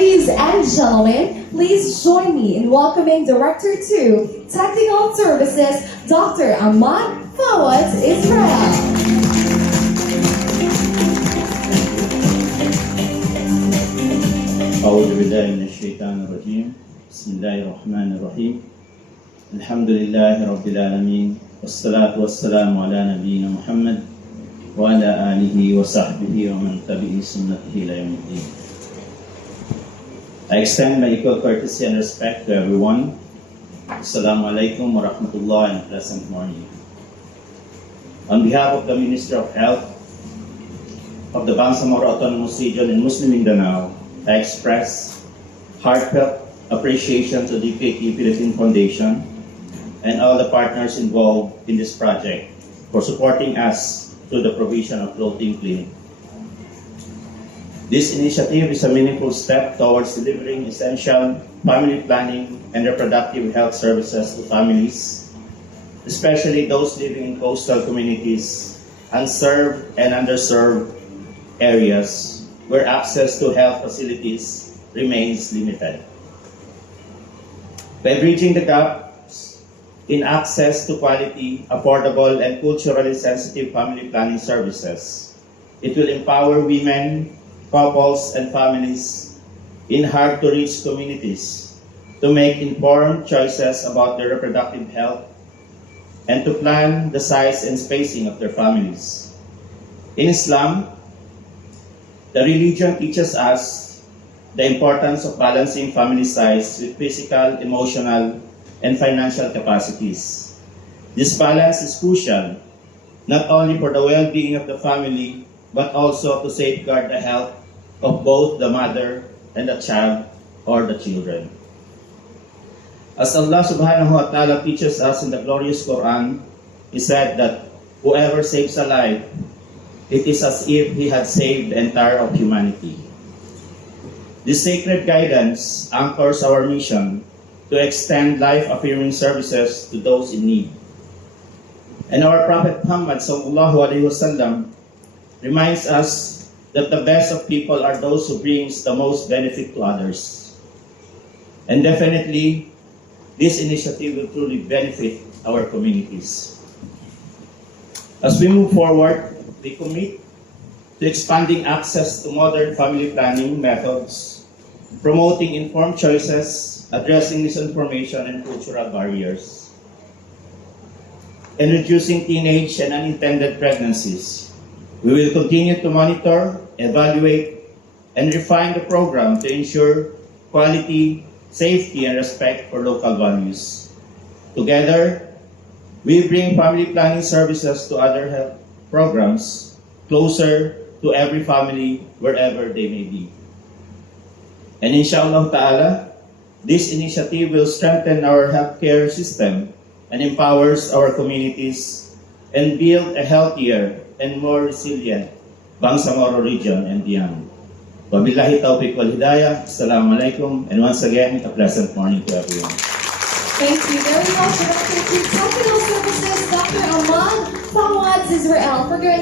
Ladies and gentlemen, please join me in welcoming Director 2, Technical Services, Dr. Ahmad Fawad Israel. أعوذ بالله من الشيطان الرجيم بسم الله الرحمن الرحيم الحمد لله رب العالمين والصلاة والسلام على نبينا محمد وعلى آله وصحبه ومن تبع سنته إلى يوم الدين. I extend my equal courtesy and respect to everyone. Assalamu alaikum wa rahmatullah and pleasant morning. On behalf of the Ministry of Health of the Bangsamoro Autonomous Region in Muslim Mindanao, I express heartfelt appreciation to the DKT Philippine Foundation and all the partners involved in this project for supporting us through the provision of floating clinic. This initiative is a meaningful step towards delivering essential family planning and reproductive health services to families, especially those living in coastal communities, unserved and underserved areas where access to health facilities remains limited. By bridging the gaps in access to quality, affordable, and culturally sensitive family planning services, it will empower women, couples, and families in hard-to-reach communities to make informed choices about their reproductive health and to plan the size and spacing of their families. In Islam, the religion teaches us the importance of balancing family size with physical, emotional, and financial capacities. This balance is crucial not only for the well-being of the family, but also to safeguard the health of both the mother and the child or the children. As Allah subhanahu wa ta'ala teaches us in the glorious Quran, He said that whoever saves a life, it is as if he had saved the entire of humanity. This sacred guidance anchors our mission to extend life-affirming services to those in need. And our Prophet Muhammad sallallahu alaihi wasallam reminds us that the best of people are those who brings the most benefit to others. And definitely, this initiative will truly benefit our communities. As we move forward, we commit to expanding access to modern family planning methods, promoting informed choices, addressing misinformation and cultural barriers, and reducing teenage and unintended pregnancies. We will continue to monitor, evaluate, and refine the program to ensure quality, safety, and respect for local values. Together, we bring family planning services to other health programs closer to every family wherever they may be. And inshallah ta'ala, this initiative will strengthen our healthcare system and empowers our communities and build a healthier and more resilient Bangsamoro region and beyond. Wabillahi tawfiq wal hidayah. Assalamu alaikum, and once again, a pleasant morning to everyone. Thank you very much, Director 2, Technical Services, Dr. Ahmad Fawad Israel, for your